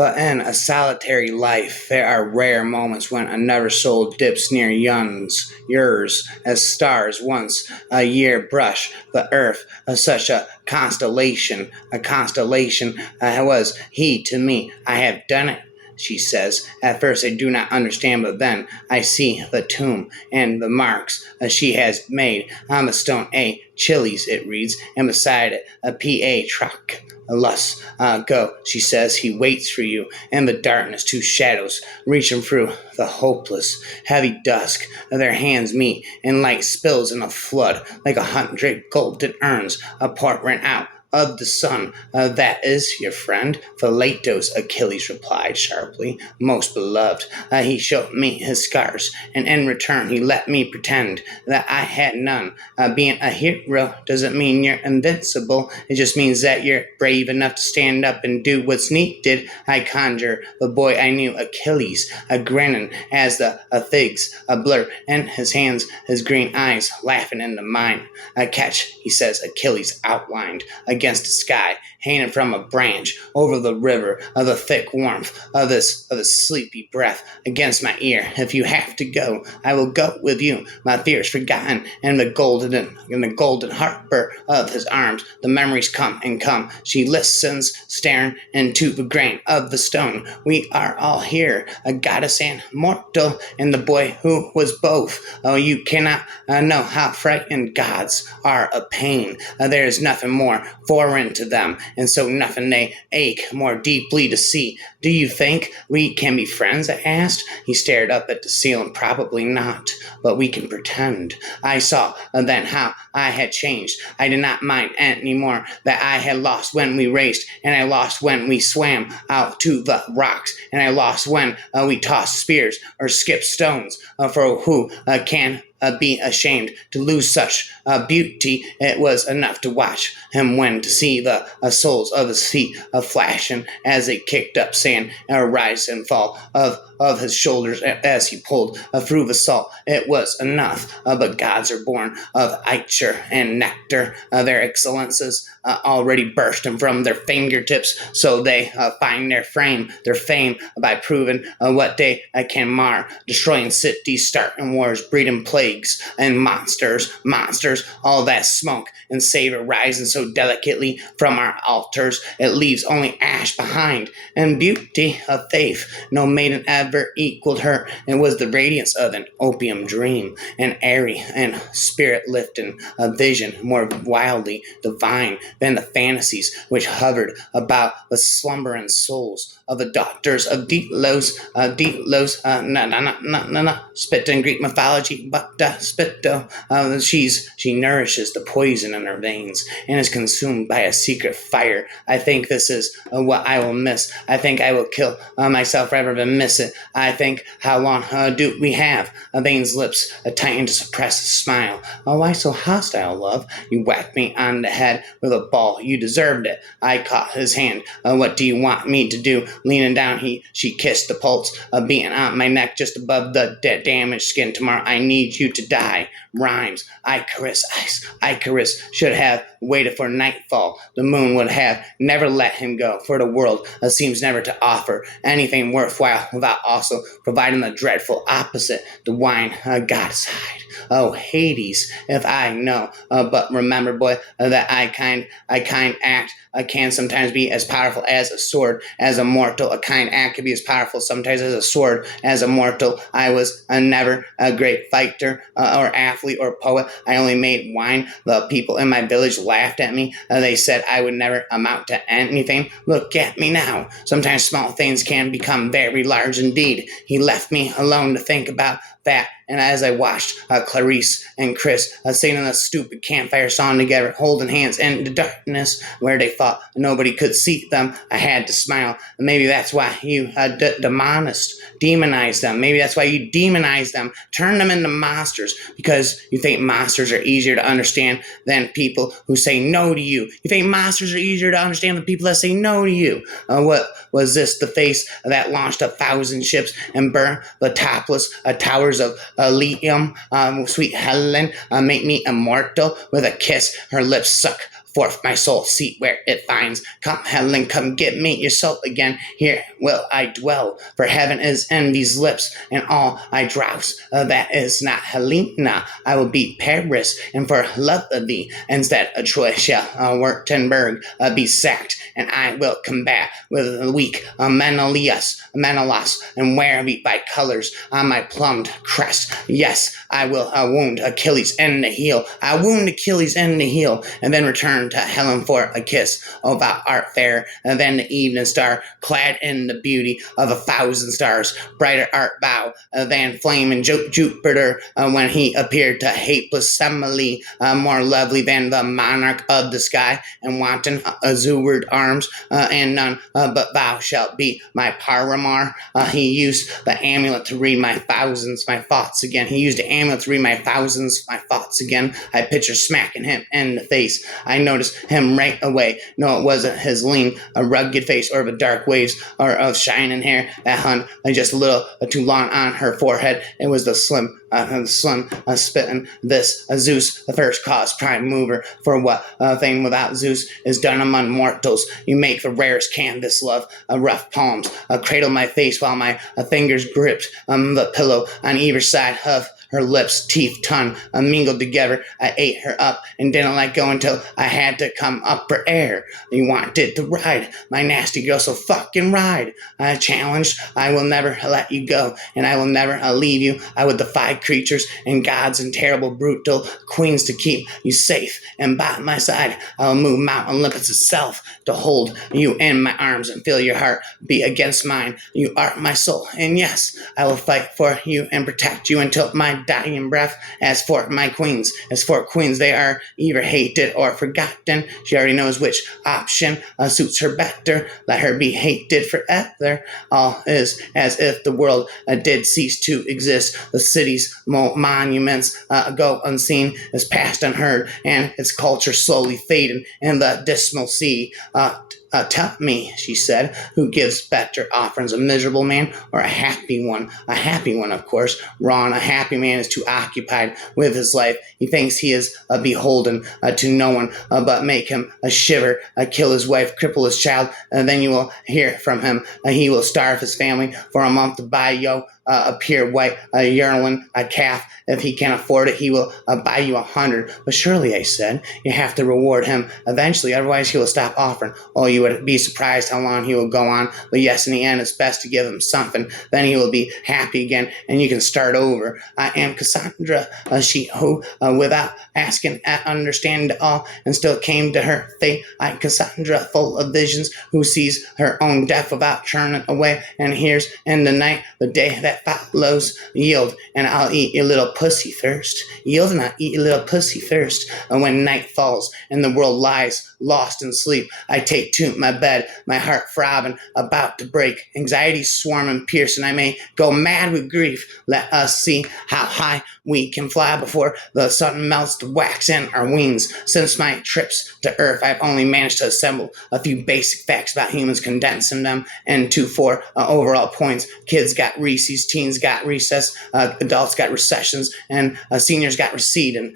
But in a solitary life, there are rare moments when another soul dips near yours, as stars once a year brush the earth. Such a constellation was he to me. I have done it, she says. At first, I do not understand, but then I see the tomb and the marks she has made on the stone. A Chili's, it reads, and beside it, a PA truck. Lust, go, she says. He waits for you in the darkness, two shadows reaching through the hopeless, heavy dusk. Their hands meet, and light spills in a flood like 100 golden urns. A portrait out of the sun. That is your friend, Philetos, Achilles replied sharply. Most beloved. He showed me his scars, and in return he let me pretend that I had none. Being a hero doesn't mean you're invincible. It just means that you're brave enough to stand up and do what's needed. I conjure the boy I knew, Achilles, a grinning as the figs, a blur in his hands, his green eyes laughing into mine. Catch, he says, Achilles outlined against the sky, hanging from a branch over the river, of the thick warmth of this sleepy breath against my ear. If you have to go, I will go with you. My fears forgotten, and the golden heartburn of his arms. The memories come and come. She listens, staring into the grain of the stone. We are all here, a goddess and mortal, and the boy who was both. Oh, you cannot know how frightened gods are of pain. There is nothing more foreign to them, and so nothing they ache more deeply to see. Do you think we can be friends? I asked. He stared up at the ceiling. Probably not, but we can pretend. I saw then how I had changed. I did not mind anymore that I had lost when we raced, and I lost when we swam out to the rocks, and I lost when we tossed spears or skipped stones. For who can be ashamed to lose such beauty? It was enough to watch him when to see the soles of his feet flashing as they kicked up sand, and rise and fall of his shoulders as he pulled through the salt. It was enough. But gods are born of ichor and nectar. Their excellences already bursting from their fingertips, so they find their fame by proving what they can mar, destroying cities, starting wars, breeding plagues and monsters, all that smoke and savor rising so delicately from our altars, it leaves only ash behind, and beauty of faith. No maiden ever equaled her. It was the radiance of an opium dream, an airy and spirit-lifting vision, more wildly divine than the fantasies which hovered about the slumbering souls of the doctors of Delos, spit in Greek mythology, but spitto. She nourishes the poison in her veins and is consumed by a secret fire. I think this is what I will miss. I think I will kill myself rather than miss it. I think, how long do we have? Vane's lips tightened to suppress a smile. Oh, why so hostile, love? You whacked me on the head with a ball. You deserved it. I caught his hand. What do you want me to do? Leaning down, she kissed the pulse beating on my neck just above the damaged skin. Tomorrow I need you to die. Rhymes. Icarus should have waited for nightfall. The moon would have never let him go, for the world seems never to offer anything worthwhile without also providing the dreadful opposite, the wine God side. Oh, Hades, if I know. But remember, boy, that I kind act can sometimes be as powerful as a sword, as a mortal. A kind act can be as powerful sometimes as a sword, as a mortal. I was never a great fighter or athlete or poet. I only made wine. The people in my village laughed at me. They said I would never amount to anything. Look at me now. Sometimes small things can become very large indeed. He left me alone to think about that. And as I watched Clarice and Chris singing a stupid campfire song together, holding hands in the darkness where they thought nobody could see them, I had to smile. And maybe that's why you demonized them. Maybe that's why you demonized them, turned them into monsters, because you think monsters are easier to understand than people who say no to you. You think monsters are easier to understand than people that say no to you. What was this? The face that launched 1,000 ships and burned the topless towers of Elysium? Sweet Helen, make me immortal with a kiss. Her lips suck forth my soul, seat where it finds. Come, Helen, come get me your soul again. Here will I dwell, for heaven is in these lips, and all I drowse. That is not Helena. I will be Paris, and for love of thee, instead of Troy shall Württemberg be sacked, and I will combat with the weak Menelaus, and wear me by colors on my plumed crest. Yes, I will wound Achilles in the heel. I wound Achilles in the heel, and then return to Helen for a kiss. Oh, thou art fair than the evening star, clad in the beauty of 1,000 stars. Brighter art thou than flame and Jupiter when he appeared to hapless Semele, more lovely than the monarch of the sky, and wanton azured arms, and none but thou shalt be my paramour. He used the amulet to read my thoughts again. He used the amulet to read my thoughts again. I picture smacking him in the face. I noticed him right away. No, it wasn't his lean, a rugged face, or of dark waves, or of shining hair that hung just a little too long on her forehead. It was the slim spitting. This Zeus, the first cause, prime mover. For what thing without Zeus is done among mortals? You make the rarest canvas, love, rough palms, cradle my face while my fingers gripped the pillow on either side of her lips, teeth, tongue, mingled together. I ate her up and didn't let go until I had to come up for air. You wanted to ride, my nasty girl, so fucking ride. I challenged, I will never let you go, and I will never leave you. I would defy creatures and gods and terrible brutal queens to keep you safe. And by my side, I will move Mount Olympus itself to hold you in my arms and feel your heart beat against mine. You are my soul, and yes, I will fight for you and protect you until my dying breath. As for queens, they are either hated or forgotten. She already knows which option suits her better. Let her be hated forever. All is as if the world did cease to exist. The city's monuments go unseen, is passed unheard, and its culture slowly fading in the dismal sea. Tell me, she said, who gives better offerings, a miserable man or a happy one? A happy one, of course. Ron, a happy man is too occupied with his life. He thinks he is beholden to no one, but make him shiver, kill his wife, cripple his child, and then you will hear from him. He will starve his family for a month to buy you a pure white yearling, a calf. If he can afford it, he will buy you 100. But surely, I said, you have to reward him eventually, otherwise he will stop offering. Oh, you would be surprised how long he will go on. But yes, in the end, it's best to give him something. Then he will be happy again, and you can start over. I am Cassandra, she who, without asking, understanding it all, and still came to her fate. I, Cassandra, full of visions, who sees her own death without turning away, and hears in the night the day that follows. Yield, and I'll eat your little pussy first. Yield, and I'll eat your little pussy first. And when night falls and the world lies lost in sleep, I take to my bed, my heart throbbing, about to break. Anxiety swarming, piercing, I may go mad with grief. Let us see how high we can fly before the sun melts the wax in our wings. Since my trips to Earth, I've only managed to assemble a few basic facts about humans, condensing them into 4 overall points. Kids got Reese's, teens got recess, adults got recessions, and seniors got receding.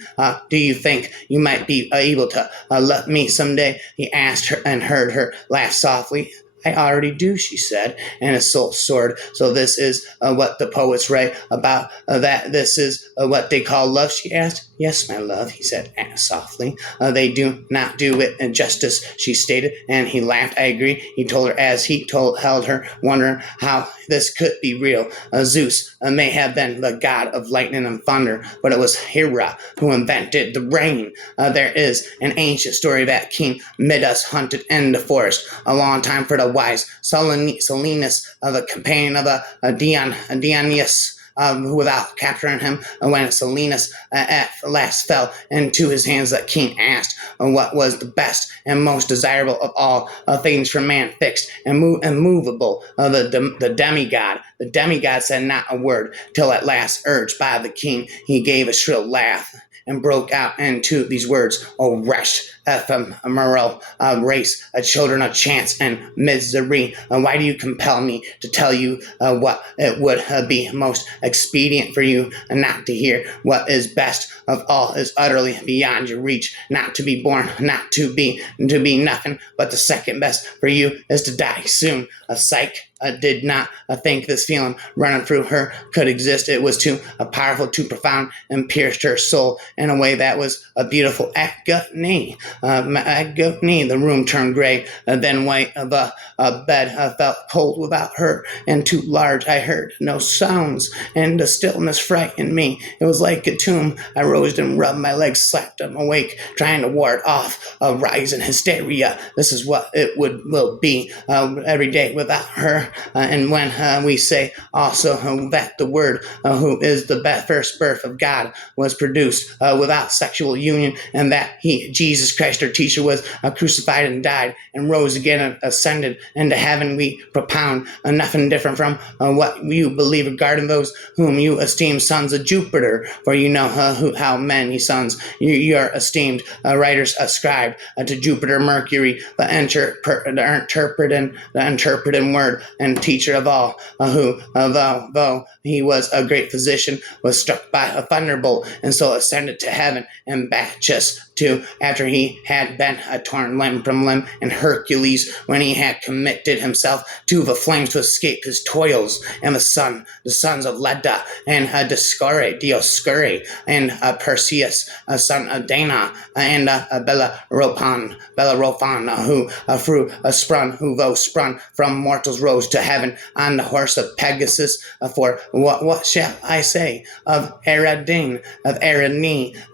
Do you think you might be able to let me someday? He asked her and heard her laugh softly. I already do, she said, and his soul soared. So this is what the poets write about that. This is what they call love, she asked. Yes, my love, he said softly. They do not do it justice, she stated, and he laughed. I agree, he told her as he held her, wondering how this could be real. Zeus may have been the god of lightning and thunder, but it was Hera who invented the rain. There is an ancient story that King Midas hunted in the forest a long time for the wise Silenus, the companion of Dionysus, who without capturing him, when Silenus at last fell into his hands, that king asked what was the best and most desirable of all things for man, fixed and immovable. The demigod. The demigod said not a word, till at last, urged by the king, he gave a shrill laugh and broke out into these words, "O wretch ephemeral race, children of chance and misery. Why do you compel me to tell you what it would be most expedient for you not to hear? What is best of all is utterly beyond your reach. Not to be born, not to be nothing, but the second best for you is to die soon. A psych did not think this feeling running through her could exist. It was too powerful, too profound, and pierced her soul in a way that was a beautiful agony. Agony. The room turned gray, then white. The bed felt cold without her, and too large. I heard no sounds, and the stillness frightened me. It was like a tomb. I rose and rubbed my legs, slapped them awake, trying to ward off a rise in hysteria. This is what it will be every day without her. And when we say also that the Word, who is the first birth of God, was produced without sexual union, and that He, Jesus Christ, our teacher, was crucified and died and rose again and ascended into heaven, we propound nothing different from what you believe regarding those whom you esteem sons of Jupiter. For you know how many sons your esteemed writers ascribed to Jupiter, Mercury, the interpreting word and teacher of all, who, though he was a great physician, was struck by a thunderbolt, and so ascended to heaven and back just after he had been torn limb from limb, and Hercules, when he had committed himself to the flames to escape his toils, and the sons of Leda and Dioscuri, and Perseus, son of Dana, and Bellerophon, who though sprung from mortals rose to heaven on the horse of Pegasus. For what shall I say of Ariadne,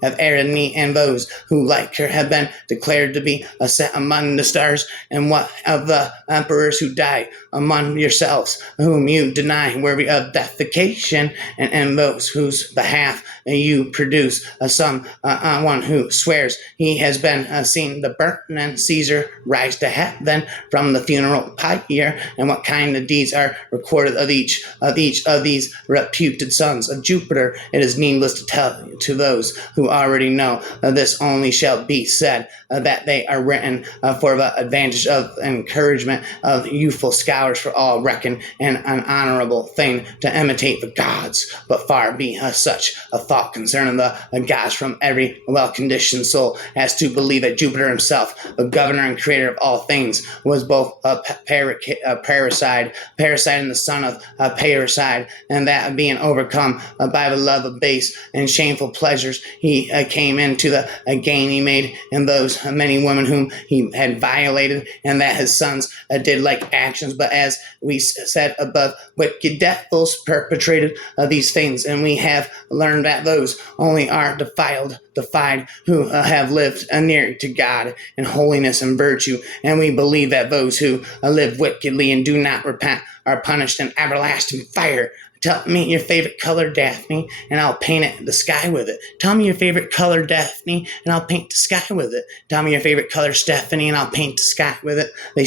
and those who like her have been declared to be set among the stars? And what of the emperors who die among yourselves, whom you deny worthy of deification, and those whose behalf you produce one who swears he has been seen the burning Caesar rise to heaven from the funeral pyre? And what kind of deeds are recorded of each of these reputed sons of Jupiter? It is needless to tell to those who already know. This only shall be said, that they are written for the advantage of encouragement of youthful scholars, for all reckon an honorable thing to imitate the gods. But far be such a thought concerning the gods from every well-conditioned soul as to believe that Jupiter himself, the governor and creator of all things, was both a parricide and the son of parricide, and that being overcome by the love of base and shameful pleasures, he came into the gain he made in those many women whom he had violated, and that his sons did like actions. But as we said above, wicked devils perpetrated these things, and we have learned that those only are defied who have lived near to God in holiness and virtue. And we believe that those who live wickedly and do not repent are punished in everlasting fire. Tell me your favorite color, Daphne, and I'll paint the sky with it. Tell me your favorite color, Daphne, and I'll paint the sky with it. Tell me your favorite color, Stephanie, and I'll paint the sky with it. They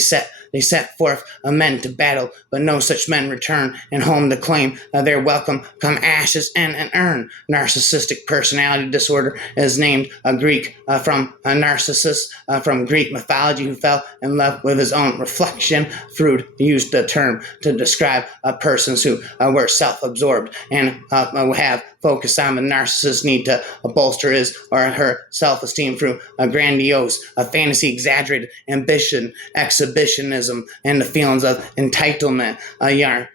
set forth men to battle, but no such men return, and home to claim their welcome come ashes and an urn. Narcissistic personality disorder is named a Greek from a Narcissus from Greek mythology, who fell in love with his own reflection. Freud used the term to describe persons who were self-absorbed and have focused on the narcissist's need to bolster his or her self-esteem through a grandiose, fantasy, exaggerated ambition, exhibitionism, and the feelings of entitlement.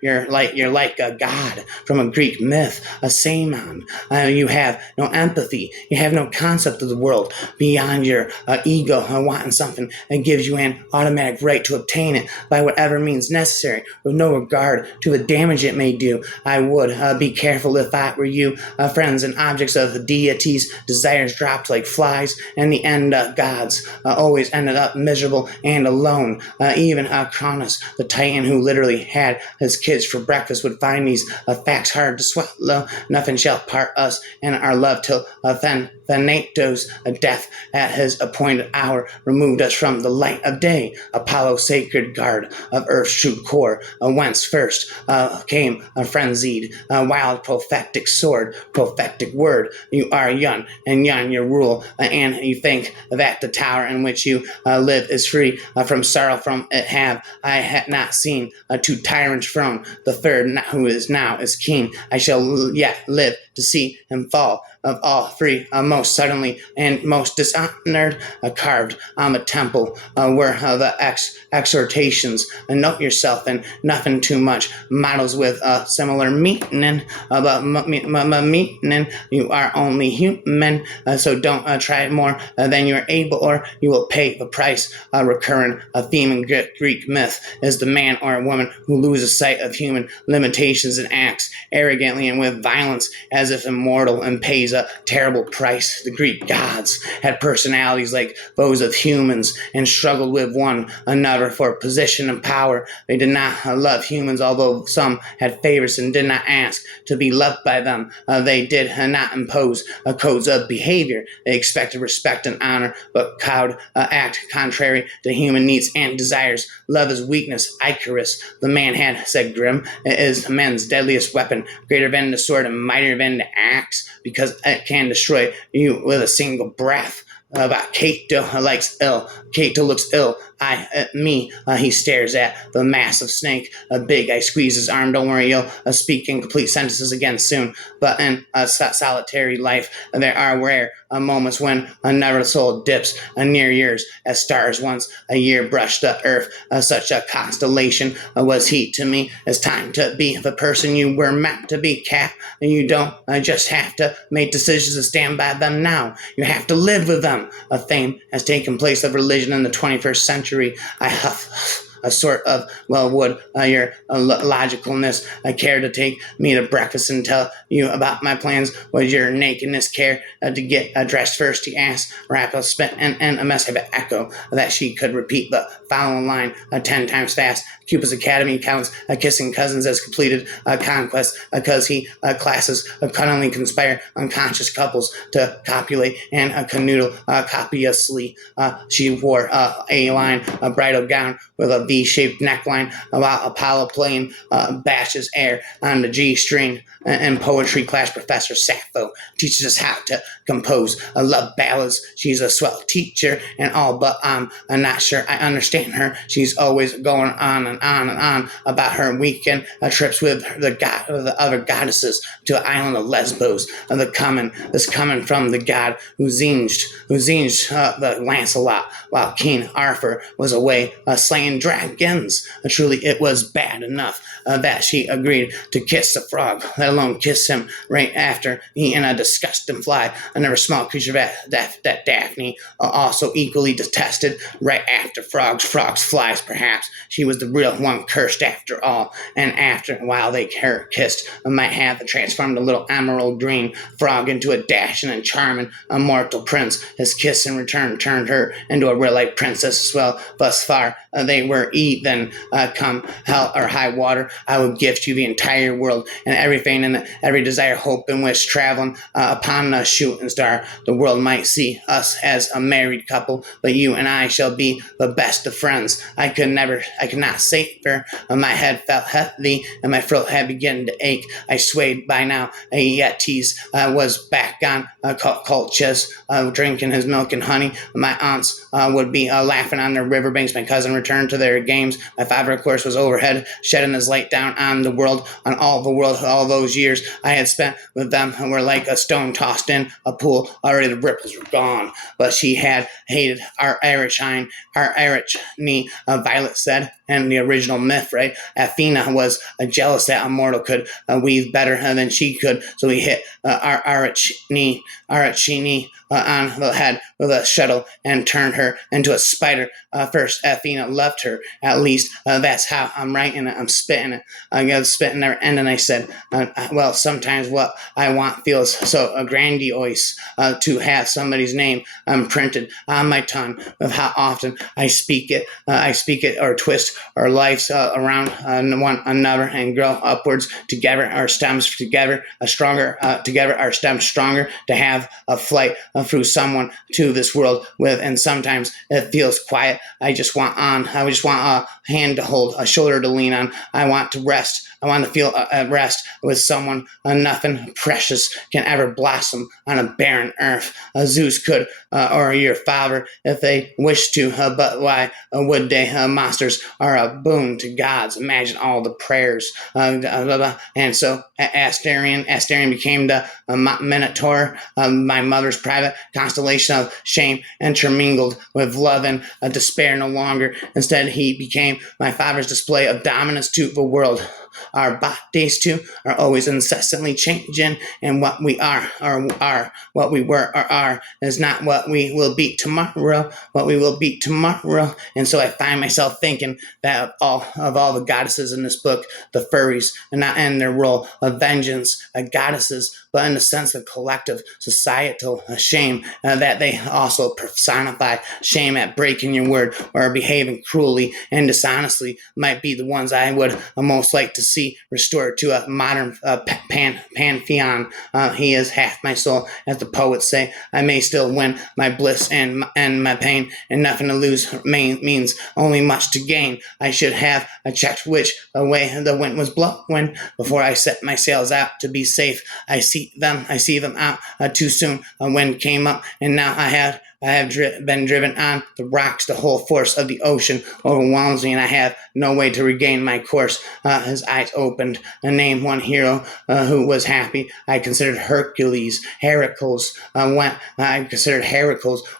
You're like a god from a Greek myth, a Saemon. You have no empathy. You have no concept of the world beyond your ego wanting something that gives you an automatic right to obtain it by whatever means necessary, with no regard to the damage it may do. I would be careful if I were you. Friends and objects of the deities' desires dropped like flies, and the end gods always ended up miserable and alone. Even even Cronus, the titan who literally had his kids for breakfast, would find these facts hard to swallow. Nothing shall part us and our love till Thanatos' death at his appointed hour removed us from the light of day. Apollo, sacred guard of Earth's true core, whence first came a frenzied, wild, prophetic sword, prophetic word. You are young, and young your rule, and you think that the tower in which you live is free from sorrow. From it have I had not seen two tyrants thrown. The third, who is now, is king. I shall yet live to see him fall. Of all three, most suddenly and most dishonored, carved on the temple were the exhortations. Note yourself and nothing too much. Models with a similar meaning, but meaning you are only human, so don't try more than you're able, or you will pay the price. A recurrent theme in Greek myth is the man or woman who loses sight of human limitations and acts arrogantly and with violence as if immortal and pays a terrible price. The Greek gods had personalities like those of humans and struggled with one another for position and power. They did not love humans, although some had favorites and did not ask to be loved by them. They did not impose codes of behavior. They expected respect and honor, but could act contrary to human needs and desires. Love is weakness. Icarus, the man had said grim, is man's deadliest weapon, greater than the sword and mightier than the axe, because it can destroy you with a single breath. About Cato likes ill. Cato looks ill. Me. He stares at the massive snake. Big. I squeeze his arm. Don't worry, you'll speak in complete sentences again soon. But in a solitary life, there are rare moments when another soul dips near yours, as stars once a year brushed the earth. Such a constellation was he to me. It's time to be the person you were meant to be, Cap. And you don't just have to make decisions and stand by them now. You have to live with them. A fame has taken place of religion in the 21st century. I huff a sort of, well, would your logicalness care to take me to breakfast and tell you about my plans? Would your nakedness care to get dressed first? He asked. Raphael spit and a mess of echo that she could repeat the following line 10 times fast. Cupid's Academy counts kissing cousins as completed conquest because he classes cunningly conspire unconscious couples to copulate and canoodle copiously. She wore a line, a bridal gown with a V-shaped neckline, while Apollo playing bashes air on the G string. And poetry class professor Sappho teaches us how to compose love ballads. She's a swell teacher and all, but I'm not sure I understand her. She's always going on and on and on about her weekend trips with the other goddesses to the island of Lesbos. This coming from the god who zinged the Lancelot while King Arthur was away slaying dragons. Truly, it was bad enough that she agreed to kiss the frog, let alone kiss him right after eating a disgusting fly, another small creature that Daphne also equally detested. Right after frogs, flies, perhaps. She was the real one cursed after all. And after while they kissed, might have transformed a little emerald green frog into a dashing and charming immortal prince. His kiss in return turned her into a real life princess as well. Thus far, they were then come hell or high water, I will gift you the entire world and everything and every desire, hope, and wish, traveling upon a shooting star. The world might see us as a married couple, but you and I shall be the best of friends. I could not savor. My head felt heavy and my throat had begun to ache. I swayed by now. Yetis was back on cultures, drinking his milk and honey. My aunts would be laughing on their riverbanks. My cousin returned to their games. My father, of course, was overhead, shedding his light down on the world, all those years I had spent with them were like a stone tossed in a pool. Already the ripples were gone, but she had hated our irony, Violet said. and the original myth, right? Athena was jealous that a mortal could weave better than she could, so he hit Arachne on the head with a shuttle and turned her into a spider. First, Athena loved her. At least that's how I'm writing it. I'm spitting it. I got spitting never end, and I said, well, sometimes what I want feels so grandiose to have somebody's name printed on my tongue of how often I speak it. I speak it or twist our lives around one another and grow upwards together. Our stems together, together. Our stems stronger to have a flight through someone to this world with. And sometimes it feels quiet. I just want a hand to hold, a shoulder to lean on. I want to rest. I want to feel at rest with someone. Nothing precious can ever blossom on a barren earth. Zeus could, or your father, if they wish to, but why would they? Monsters are a boon to gods. Imagine all the prayers. And so Asterion became the Minotaur, my mother's private constellation of shame, intermingled with love and despair no longer. Instead, he became my father's display of dominance to the world. Our bodies too are always incessantly changing, and what we are, what we were, or are, is not what we will be tomorrow. What we will be tomorrow, and so I find myself thinking that of all the goddesses in this book, the furries, and not in their role of vengeance, goddesses, but in the sense of collective societal shame, that they also personify. Shame at breaking your word or behaving cruelly and dishonestly might be the ones I would most like to see restored to a modern pantheon. He is half my soul, as the poets say. I may still win my bliss and my pain, and nothing to lose means only much to gain. I should have checked which way the wind was blowing before I set my sails out to be safe. I see them out too soon. A wind came up, and now I have been driven on the rocks. The whole force of the ocean overwhelms me, and I have no way to regain my course. His eyes opened. I named one hero who was happy. I considered Heracles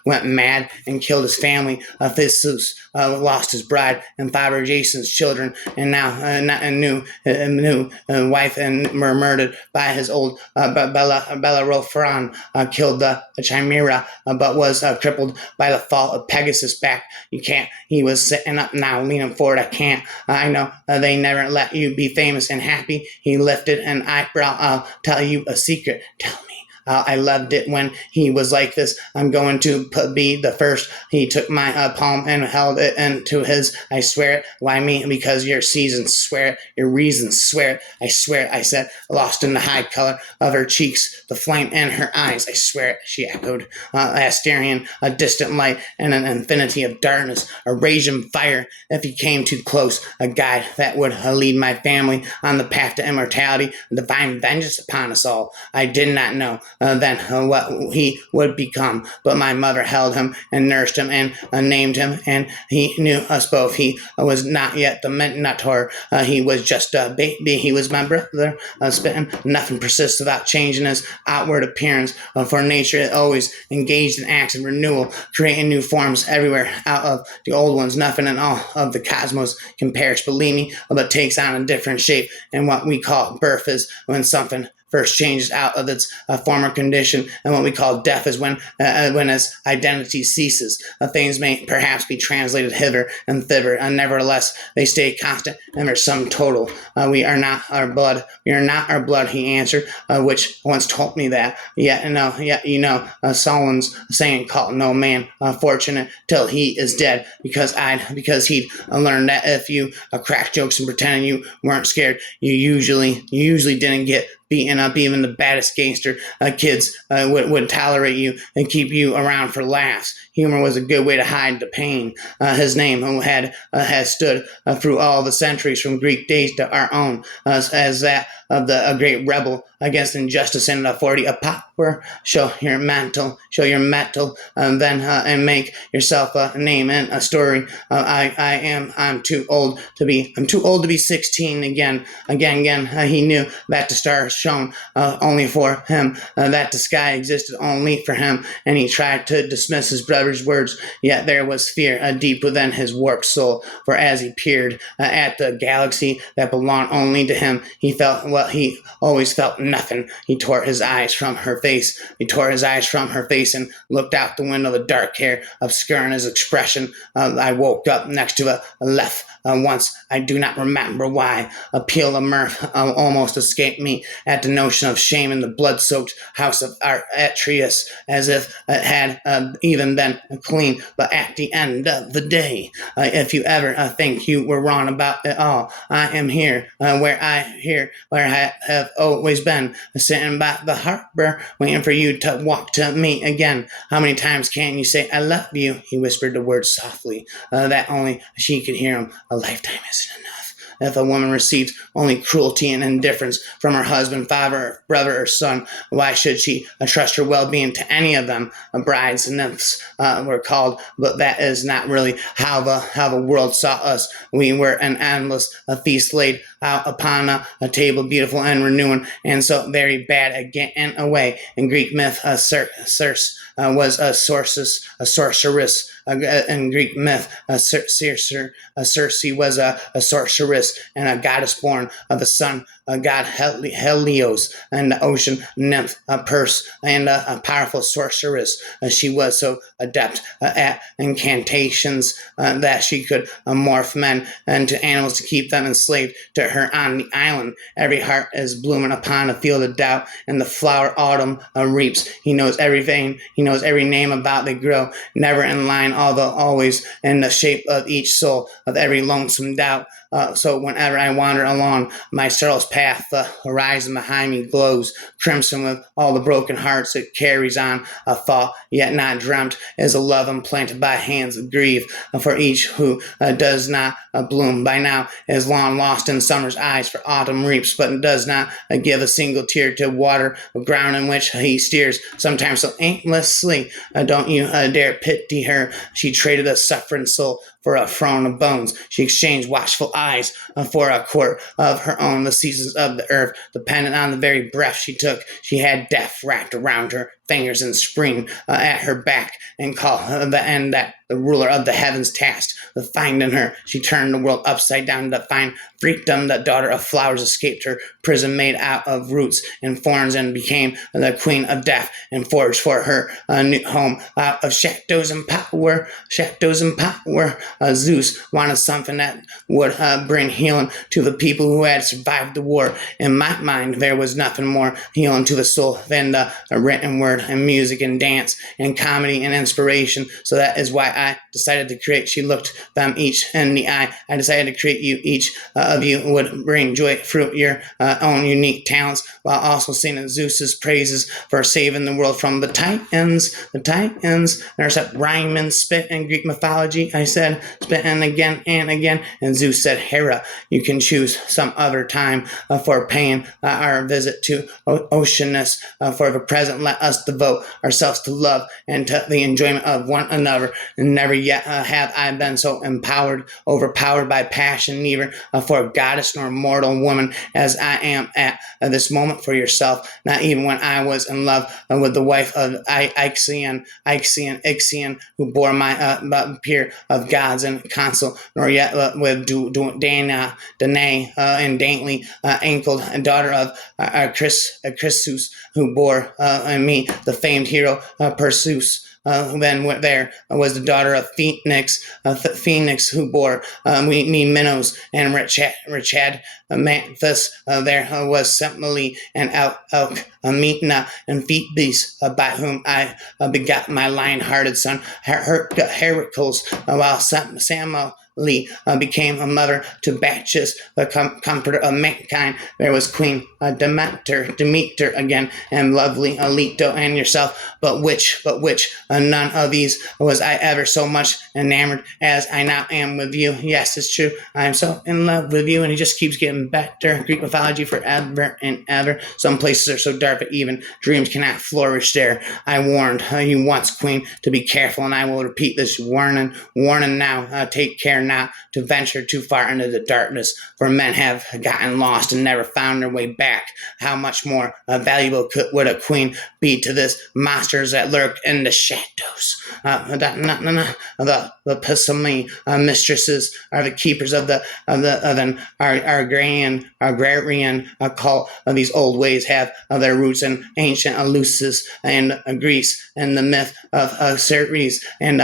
went mad and killed his family. Theseus lost his bride and father Jason's children, and now a new wife and murdered by his old Bellerophon, killed the Chimera, but was crippled by the fall of Pegasus back. You can't. He was sitting up now, leaning forward. I can't. I know they never let you be famous and happy. He lifted an eyebrow. I'll tell you a secret. Tell me. I loved it when he was like this. I'm going to be the first. He took my palm and held it into his. I swear it. Why me? Because your seasons swear it. Your reasons swear it. I swear it. I said, lost in the high color of her cheeks, the flame in her eyes. I swear it, she echoed. Asterion, a distant light and an infinity of darkness, a raging fire. If he came too close, a guide that would lead my family on the path to immortality, divine vengeance upon us all. I did not know then what he would become, but my mother held him and nursed him and named him, and he knew us both. He was not yet the Minotaur. He was just a baby. He was my brother. Spitting. Nothing persists without changing his outward appearance, for nature is always engaged in acts of renewal, creating new forms everywhere out of the old ones. Nothing in all of the cosmos can perish, believe me, but takes on a different shape. And what we call birth is when something first changes out of its former condition, and what we call death is when its identity ceases. Things may perhaps be translated hither and thither, and nevertheless they stay constant, and there's some total. We are not our blood. We are not our blood, he answered, which once told me that. Solomon's saying, call no man fortunate till he is dead, because he'd learned that if you crack jokes and pretending you weren't scared, you usually didn't get beaten up. Even the baddest gangster kids would tolerate you and keep you around for laughs. Humor was a good way to hide the pain. His name has stood through all the centuries, from Greek days to our own, as that of a great rebel against injustice and authority. A power. Show your metal, and make yourself a name and a story. I'm too old to be 16 again. He knew that the stars shone only for him, that the sky existed only for him, and he tried to dismiss his brother's lover's words, yet there was fear deep within his warped soul. For as he peered at the galaxy that belonged only to him, he felt what he always felt, nothing. He tore his eyes from her face. He tore his eyes from her face and looked out the window, the dark hair obscuring his expression. I woke up next to a left once. I do not remember why. A peal of mirth almost escaped me at the notion of shame in the blood-soaked house of Atreus, as if it had even been clean. But at the end of the day, if you ever think you were wrong about it all, I am here, where I have always been, sitting by the harbor, waiting for you to walk to me again. How many times can you say I love you? He whispered the words softly, that only she could hear him. A lifetime isn't enough. If a woman receives only cruelty and indifference from her husband, father, brother, or son, why should she trust her well-being to any of them? Brides and nymphs were called, but that is not really how the world saw us. We were an endless feast laid out upon a table, beautiful and renewing, and so very bad at getting away. In Greek myth, Circe was a sorceress. In Greek myth, Circe was a sorceress and a goddess born of the sun, a god Helios, and the ocean nymph, Perse, and a powerful sorceress. She was so adept at incantations that she could morph men into animals to keep them enslaved to her on the island. Every heart is blooming upon a field of doubt, and the flower autumn reaps. He knows every vein, he knows every name about they grow, never in line, although always in the shape of each soul of every lonesome doubt. So whenever I wander along my sorrow's path, the horizon behind me glows crimson with all the broken hearts it carries on. A thought yet not dreamt is a love implanted by hands of grief. For each who does not bloom by now is long lost in summer's eyes, for autumn reaps but does not give a single tear to water the ground in which he steers, sometimes so aimlessly. Don't you dare pity her. She traded a suffering soul for a throne of bones. She exchanged watchful eyes for a court of her own. The seasons of the earth depended on the very breath she took. She had death wrapped around her fingers and spring at her back, and called the end that the ruler of the heavens tasked to find in her. She turned the world upside down to find freedom. The daughter of flowers escaped her prison made out of roots and thorns, and became the queen of death, and forged for her a new home out of shadows and power. Zeus wanted something that would bring healing to the people who had survived the war. In my mind, there was nothing more healing to the soul than the written word and music and dance and comedy and inspiration. So that is why I decided to create. She looked them each in the eye. I decided to create you. Each of you would bring joy through your own unique talents, while also singing Zeus's praises for saving the world from the Titans. The Titans. There's that rhyme and spit in Greek mythology. I said spitting again and again, and Zeus said, Hera, you can choose some other time for paying our visit to Oceanus. For the present, let us devote ourselves to love and to the enjoyment of one another. And never yet have I been so overpowered by passion, neither for a goddess nor a mortal woman as I am at this moment for yourself. Not even when I was in love with the wife of Ixion, who bore my peer of gods and consul, nor yet with Danae and daintily ankled daughter of Chrysus, who bore me the famed hero Perseus. Then there was the daughter of Phoenix, who bore me Minos and Richad Manthus. There was Semele and Alcmena and Phoebus, by whom I begot my lion-hearted son Heracles, while Samuel became a mother to Bacchus, the comforter of mankind. There was Queen Demeter again, and lovely Leto, and yourself. But which, none of these was I ever so much enamored as I now am with you. Yes, it's true. I am so in love with you, and it just keeps getting better. Greek mythology forever and ever. Some places are so dark that even dreams cannot flourish there. I warned you once, Queen, to be careful, and I will repeat this warning now. Take care not to venture too far into the darkness, for men have gotten lost and never found their way back. How much more valuable would a queen be to this monsters that lurk in the shadows? The Psalmi mistresses are the keepers of an agrarian cult. These old ways have their roots in ancient Eleusis and Greece, and the myth of Ceres and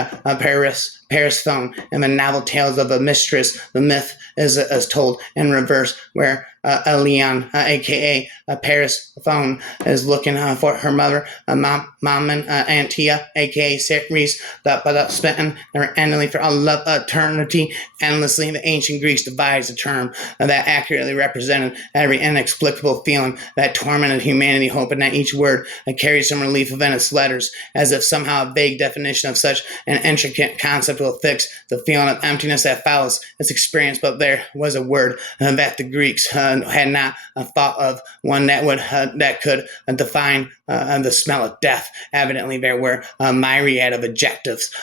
Persephone, and the novel tales of a mistress. The myth is told in reverse, where Elion, aka Persephone, is looking for her mother, Mammon Antia, aka Ceres, but spitting never endingly for all of eternity. Endlessly, the ancient Greeks devised a term that accurately represented every inexplicable feeling that tormented humanity, hoping that each word carried some relief within its letters, as if somehow a vague definition of such an intricate concept will fix the feeling of emptiness that follows its experience. But there was a word that the Greeks had not thought of, one that could define the smell of death. Evidently, there were a myriad of adjectives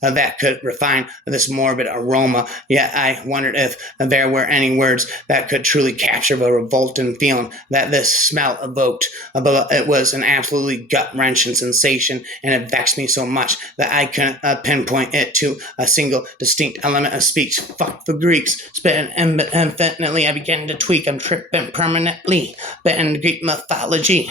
that could refine this morbid aroma. Yet I wondered if there were any words that could truly capture the revolting feeling that this smell evoked. But it was an absolutely gut-wrenching sensation, and it vexed me so much that I couldn't pinpoint it to a single distinct element of speech. Fuck the Greeks. Spitting infinitely, I began to tweak. I'm tripping permanently. Bitten Greek mythology.